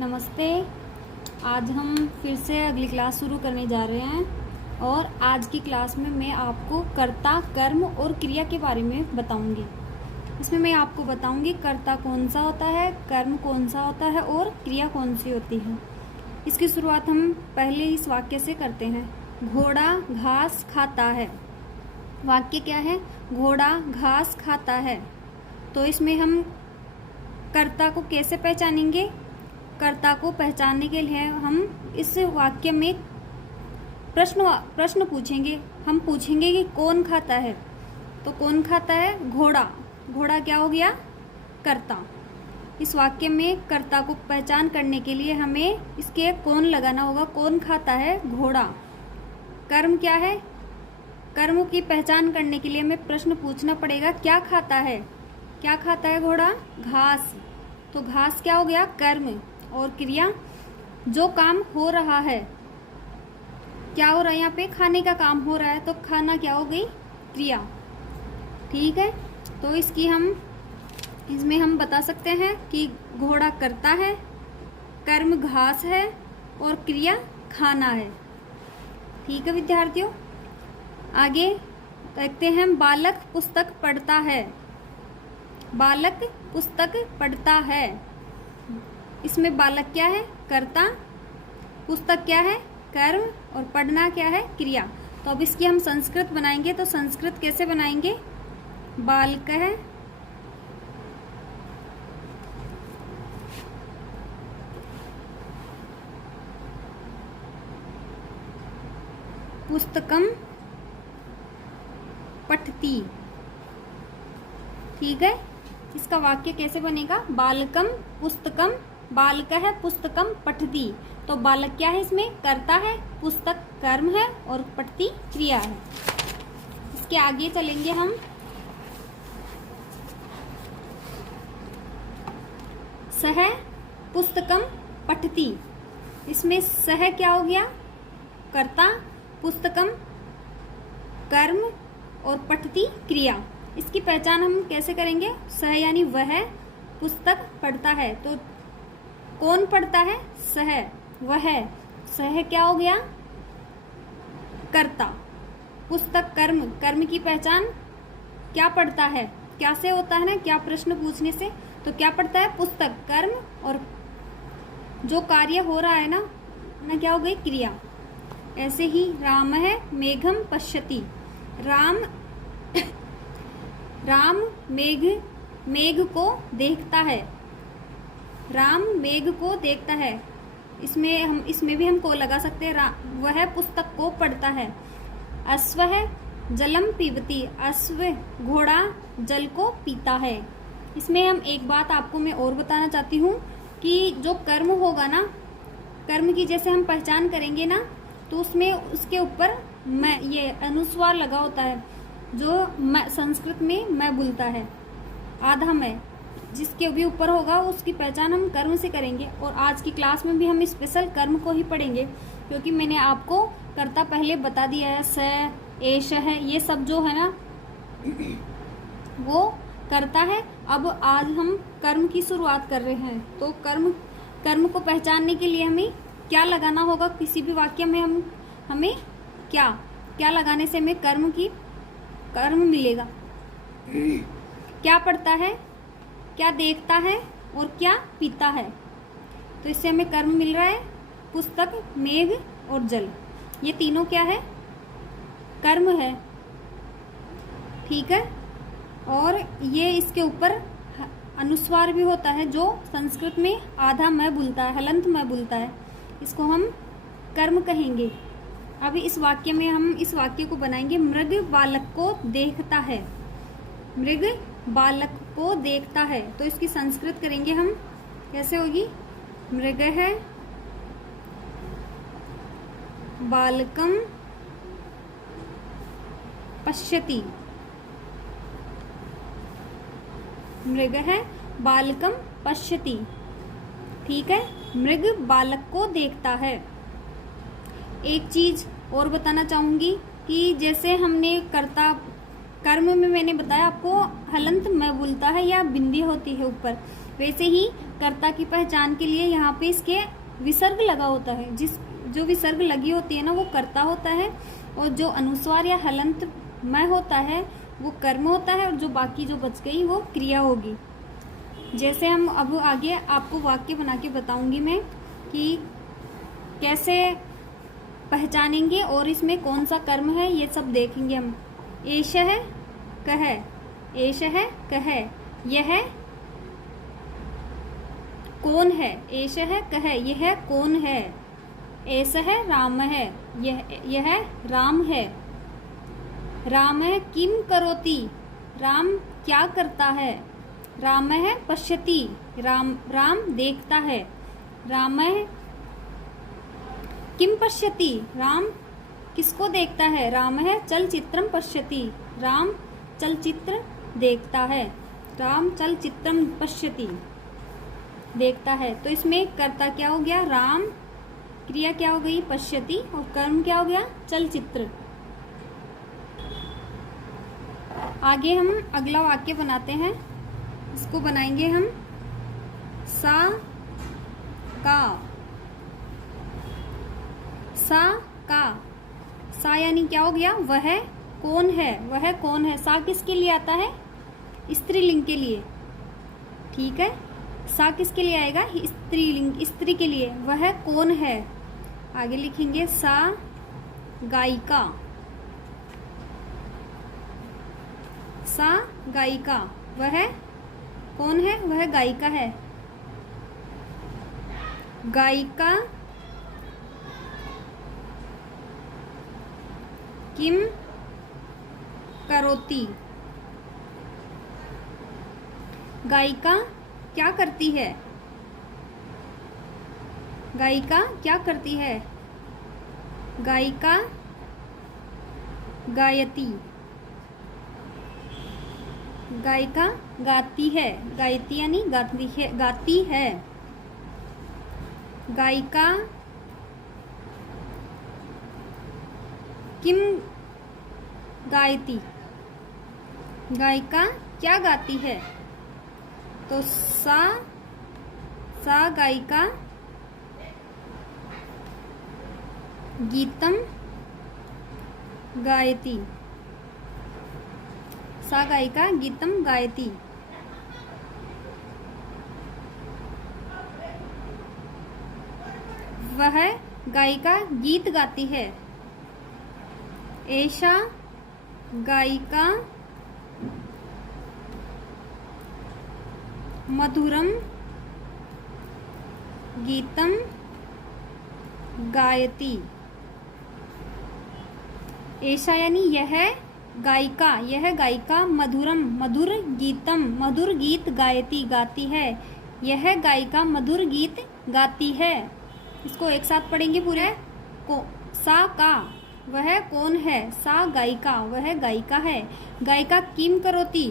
नमस्ते। आज हम फिर से अगली क्लास शुरू करने जा रहे हैं और आज की क्लास में मैं आपको कर्ता, कर्म और क्रिया के बारे में बताऊंगी। इसमें मैं आपको बताऊंगी कर्ता कौन सा होता है, कर्म कौन सा होता है और क्रिया कौन सी होती है। इसकी शुरुआत हम पहले इस वाक्य से करते हैं। घोड़ा घास खाता है। वाक्य क्या है? घोड़ा घास खाता है। तो इसमें हम कर्ता को कैसे पहचानेंगे? कर्ता को पहचानने के लिए हम इस वाक्य में प्रश्न पूछेंगे। हम पूछेंगे कि कौन खाता है। तो कौन खाता है? घोड़ा। घोड़ा क्या हो गया? कर्ता। इस वाक्य में कर्ता को पहचान करने के लिए हमें इसके कौन लगाना होगा। कौन खाता है? घोड़ा। कर्म क्या है? कर्म की पहचान करने के लिए हमें प्रश्न पूछना पड़ेगा, क्या खाता है? क्या खाता है घोड़ा? घास। तो घास क्या हो गया? कर्म। और क्रिया, जो काम हो रहा है। क्या हो रहा है? यहाँ पे खाने का काम हो रहा है, तो खाना क्या हो गई? क्रिया। ठीक है। तो इसमें हम बता सकते हैं कि घोड़ा करता है, कर्म घास है और क्रिया खाना है। ठीक है विद्यार्थियों, आगे देखते हैं। बालक पुस्तक पढ़ता है। बालक पुस्तक पढ़ता है। इसमें बालक क्या है? कर्ता। पुस्तक क्या है? कर्म। और पढ़ना क्या है? क्रिया। तो अब इसकी हम संस्कृत बनाएंगे। तो संस्कृत कैसे बनाएंगे? बालक है पुस्तकम पठती। ठीक है। इसका वाक्य कैसे बनेगा? बालकम पुस्तकम, बालक है पुस्तकम पठती। तो बालक क्या है? इसमें कर्ता है, पुस्तक कर्म है और पठती क्रिया है। इसके आगे चलेंगे हम। सह पुस्तकम पठती। इसमें सह क्या हो गया? कर्ता, पुस्तकम कर्म और पठती क्रिया। इसकी पहचान हम कैसे करेंगे? सह यानी वह पुस्तक पढ़ता है। तो कौन पढ़ता है? सह, वह। सह क्या हो गया? कर्ता। पुस्तक कर्म, कर्म की पहचान क्या पढ़ता है? क्या से होता है ना, क्या प्रश्न पूछने से। तो क्या पढ़ता है? पुस्तक कर्म और जो कार्य हो रहा है ना क्या हो गई? क्रिया। ऐसे ही राम है मेघम पश्यति। राम मेघ को देखता है। राम मेघ को देखता है। इसमें भी हम को लगा सकते हैं। वह पुस्तक को पढ़ता है। अश्व है जलम पीबती। अश्व घोड़ा जल को पीता है। इसमें हम एक बात आपको मैं और बताना चाहती हूँ कि जो कर्म होगा ना, कर्म की जैसे हम पहचान करेंगे ना, तो उसमें उसके ऊपर मैं ये अनुस्वार लगा होता है, जो संस्कृत में मैं बोलता है। आधा मैं जिसके भी ऊपर होगा उसकी पहचान हम कर्म से करेंगे। और आज की क्लास में भी हम स्पेशल कर्म को ही पढ़ेंगे, क्योंकि मैंने आपको कर्ता पहले बता दिया है। स, एष है, ये सब जो है ना वो कर्ता है। अब आज हम कर्म की शुरुआत कर रहे हैं। तो कर्म को पहचानने के लिए हमें क्या लगाना होगा? किसी भी वाक्य में हमें क्या लगाने से हमें कर्म मिलेगा? क्या पढ़ता है, क्या देखता है और क्या पीता है। तो इससे हमें कर्म मिल रहा है। पुस्तक, मेघ और जल, ये तीनों क्या है? कर्म है। ठीक है। और ये इसके ऊपर अनुस्वार भी होता है, जो संस्कृत में आधा मैं बोलता है, हलंत मैं बोलता है। इसको हम कर्म कहेंगे। अभी इस वाक्य में हम इस वाक्य को बनाएंगे। मृग बालक को देखता है। मृग बालक को देखता है। तो इसकी संस्कृत करेंगे हम। कैसे होगी? मृग है बालकम पश्यति। मृग है बालकम पश्यति। ठीक है। मृग बालक को देखता है। एक चीज और बताना चाहूंगी कि जैसे हमने कर्म में मैंने बताया आपको हलंत मैं बोलता है या बिंदी होती है ऊपर, वैसे ही कर्ता की पहचान के लिए यहाँ पे इसके विसर्ग लगा होता है। जो विसर्ग लगी होती है ना वो कर्ता होता है, और जो अनुस्वार या हलंत मय होता है वो कर्म होता है, और जो बाकी जो बच गई वो क्रिया होगी। जैसे हम अब आगे आपको वाक्य बना के बताऊंगी मैं कि कैसे पहचानेंगे और इसमें कौन सा कर्म है, ये सब देखेंगे हम। एषः कः, एषः कः, यह कौन है, एषः कः, यह कौन है, एषः रामः, यह राम है, रामः किम करोति, राम क्या करता है, रामः पश्यति, राम देखता है, रामः किम पश्यति, राम किसको देखता है, रामः चलचित्रम पश्यति, राम चलचित्र देखता है, राम चलचित्रम पश्यति, देखता है। तो इसमें कर्ता क्या हो गया, राम, क्रिया क्या हो गई, पश्यति, और कर्म क्या हो गया, चलचित्र। आगे हम अगला वाक्य बनाते हैं। इसको बनाएंगे हम सा का, सा का, सा यानी क्या हो गया, वह कौन है, वह कौन है। सा किसके लिए आता है, स्त्रीलिंग के लिए, ठीक है। सा किसके लिए आएगा, स्त्रीलिंग, स्त्री के लिए। वह कौन है, आगे लिखेंगे सा गायिका, सा गायिका, वह कौन है, वह गायिका है। गायिका किम करोति, गायिका क्या करती है, गायिका क्या करती है, गायिका गायति, गायिका गाती है, गायती यानी गाती है, गाती है। गायिका किम गायती, गायिका क्या गाती है। तो सा गायिका गीतम गायति, सा गायिका गीतम गायति। वह गायिका गीत गाती है। एषा गायिका मधुरम गीतम गायति। ऐसा यानी यह गायिका मधुरम, मधुर गीतम, मधुर गीत गायति, गाती है। यह गायिका मधुर गीत गाती है। इसको एक साथ पढ़ेंगे पूरे को। सा का, वह कौन है, सा गायिका, वह गायिका है। गायिका किम करोति,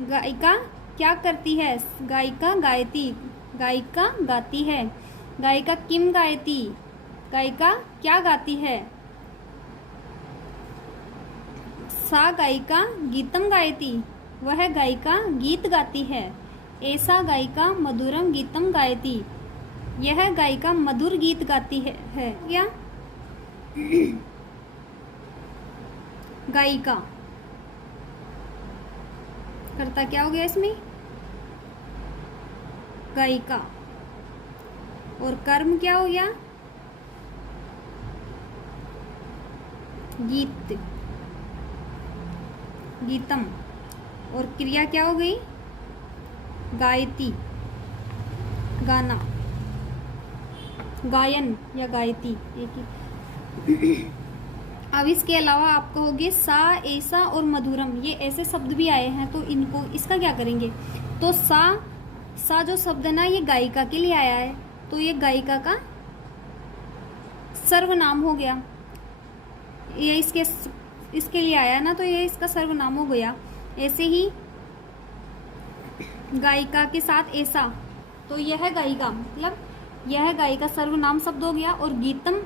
गायिका क्या करती है। गायिका गायति, गायिका गाती है। गायिका किम गायति, गायिका क्या गाती है। सा गायिका गीतम गायति, वह गायिका गीत गाती है। ऐसा गायिका मधुरम गीतम गायति, यह गायिका मधुर गीत गाती है या गायिका कर्ता क्या हो गया इसमें, गायिका, और कर्म क्या हो गया, गीत, गीतम, और क्रिया क्या हो गई, गायति, गाना, गायन या गायति एक ही। अब इसके अलावा आप कहोगे सा, ऐसा और मधुरम, ये ऐसे शब्द भी आए हैं, तो इनको इसका क्या करेंगे। तो सा जो शब्द है ना, ये गायिका के लिए आया है, तो ये गायिका का सर्वनाम हो गया। ये इसके लिए आया ना, तो ये इसका सर्वनाम हो गया। ऐसे ही गायिका के साथ ऐसा, तो यह गायिका, मतलब यह गायिका सर्वनाम शब्द हो गया। और गीतम,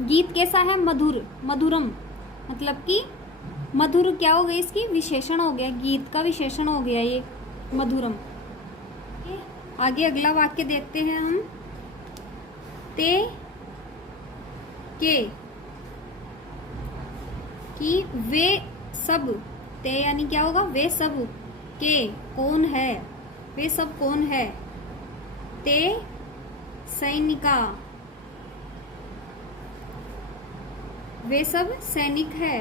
गीत कैसा है, मधुर, मधुरम, मतलब कि मधुर क्या हो गई, इसकी विशेषण हो गया, गीत का विशेषण हो गया ये मधुरम। आगे अगला वाक्य देखते हैं हम। ते के, कि वे सब, ते यानी क्या होगा, वे सब के कौन है, वे सब कौन है। ते सैनिका, वे सब सैनिक है।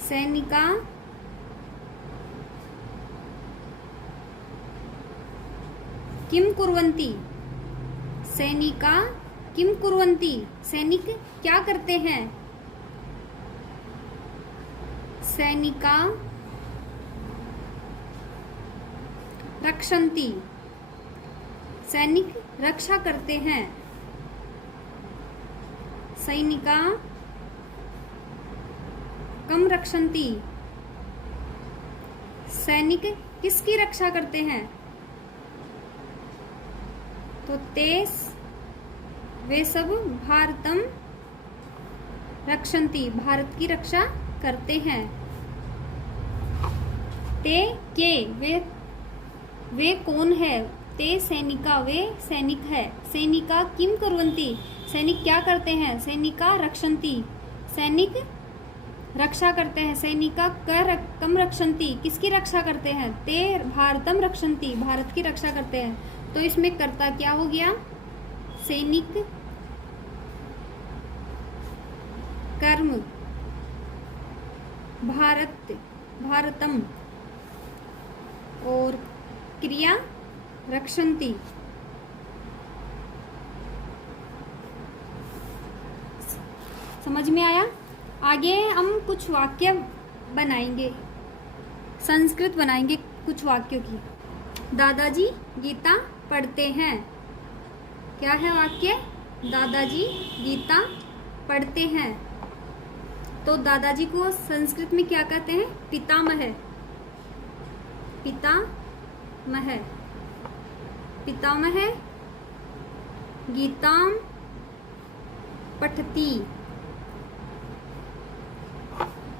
सैनिका किम कुर्वन्ति, सैनिका किम कुर्वन्ति, सैनिक क्या करते हैं। सैनिका रक्षन्ति, सैनिक रक्षा करते हैं। सैनिका कम रक्षन्ति, सैनिक किसकी रक्षा करते हैं। तो तेस वे सब भारतम रक्षन्ति, भारत की रक्षा करते हैं। ते के वे कौन है। ते सैनिका वे सैनिक है। सैनिका किम कुर्वन्ति, सैनिक क्या करते हैं। सैनिका रक्षन्ति, सैनिक रक्षा करते हैं। सैनिका कम रक्षन्ति, किसकी रक्षा करते हैं। ते भारतम रक्षन्ति, भारत की रक्षा करते हैं। तो इसमें कर्ता क्या हो गया, सैनिक कर्म भारत भारतम, और क्रिया रक्षन्ति। समझ में आया। आगे हम कुछ वाक्य बनाएंगे, संस्कृत बनाएंगे कुछ वाक्यों की। दादाजी गीता पढ़ते हैं। क्या है वाक्य, दादाजी गीता पढ़ते हैं। तो दादाजी को संस्कृत में क्या कहते हैं, पितामह, पितामह, पितामह गीताम पठति,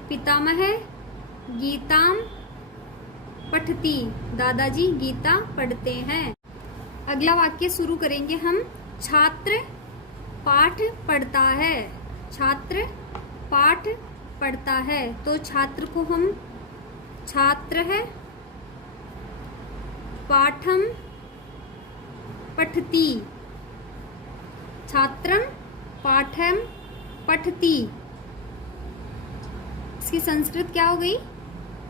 पितामह गीताम पठति, दादाजी गीता पढ़ते हैं। अगला वाक्य शुरू करेंगे हम। छात्र पाठ पढ़ता है, छात्र पाठ पढ़ता है। तो छात्र को हम, छात्र है पाठम पठति, छात्रम पाठम पठति। इसकी संस्कृत क्या हो गई,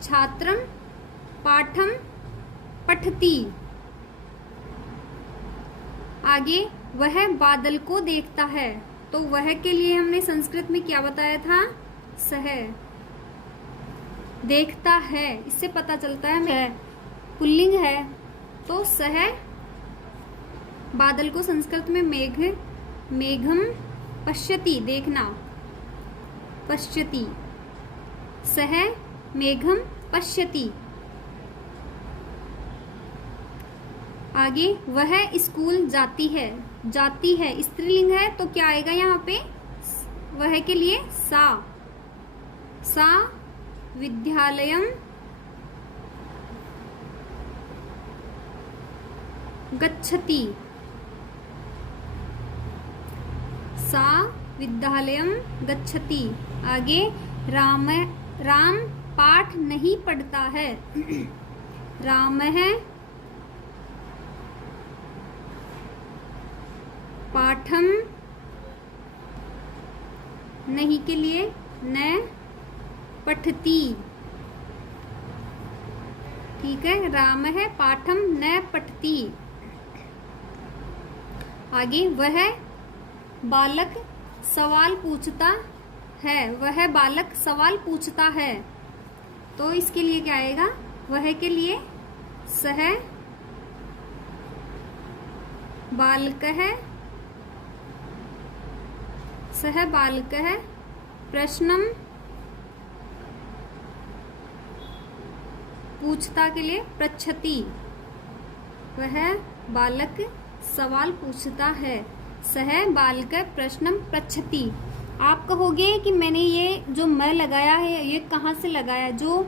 छात्रम पाठम पठति। आगे वह बादल को देखता है। तो वह के लिए हमने संस्कृत में क्या बताया था, सह। देखता है, इससे पता चलता है मैं पुल्लिंग है। तो सह बादल को संस्कृत में मेघम पश्यति, देखना, पश्यति, सह मेघम पश्यति। आगे वह स्कूल जाती है, जाती है स्त्रीलिंग है। तो क्या आएगा यहाँ पे, वह के लिए सा विद्यालयम गच्छति, सा विद्यालयम गच्छति। आगे राम पाठ नहीं पढ़ता है। राम है पाठम नहीं के लिए न पठती, ठीक है। राम है पाठम न पठती। आगे वह बालक सवाल पूछता है, वह बालक सवाल पूछता है। तो इसके लिए क्या आएगा, वह के लिए सह बालक है, सह बालक है प्रश्नम पूछता के लिए पृच्छति, वह बालक सवाल पूछता है। सह बालक प्रश्नम पृच्छति। आप कहोगे कि मैंने ये जो मैं लगाया है ये कहाँ से लगाया, जो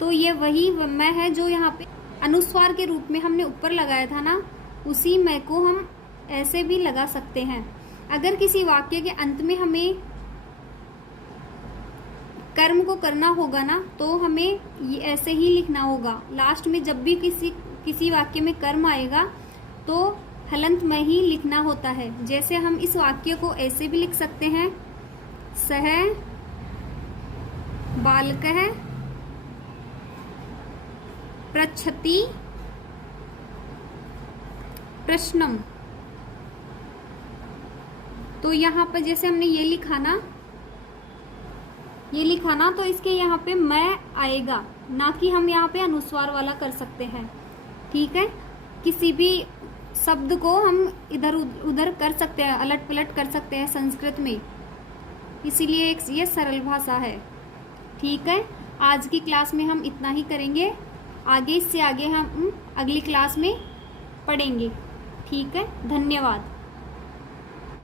तो ये वही मैं है जो यहाँ पे अनुस्वार के रूप में हमने ऊपर लगाया था ना, उसी मैं को हम ऐसे भी लगा सकते हैं। अगर किसी वाक्य के अंत में हमें कर्म को करना होगा ना, तो हमें ये ऐसे ही लिखना होगा। लास्ट में जब भी किसी वाक्य में कर्म आएगा तो हलंत में ही लिखना होता है। जैसे हम इस वाक्य को ऐसे भी लिख सकते हैं, सह बालकः पृच्छति प्रश्नम। तो यहाँ पर जैसे हमने ये लिखा ना, तो इसके यहाँ पे मैं आएगा, ना कि हम यहाँ पे अनुस्वार वाला कर सकते हैं। ठीक है, किसी भी शब्द को हम इधर उधर कर सकते हैं, अलट पलट कर सकते हैं संस्कृत में, इसीलिए ये सरल भाषा है। ठीक है, आज की क्लास में हम इतना ही करेंगे, इससे आगे हम अगली क्लास में पढ़ेंगे। ठीक है, धन्यवाद।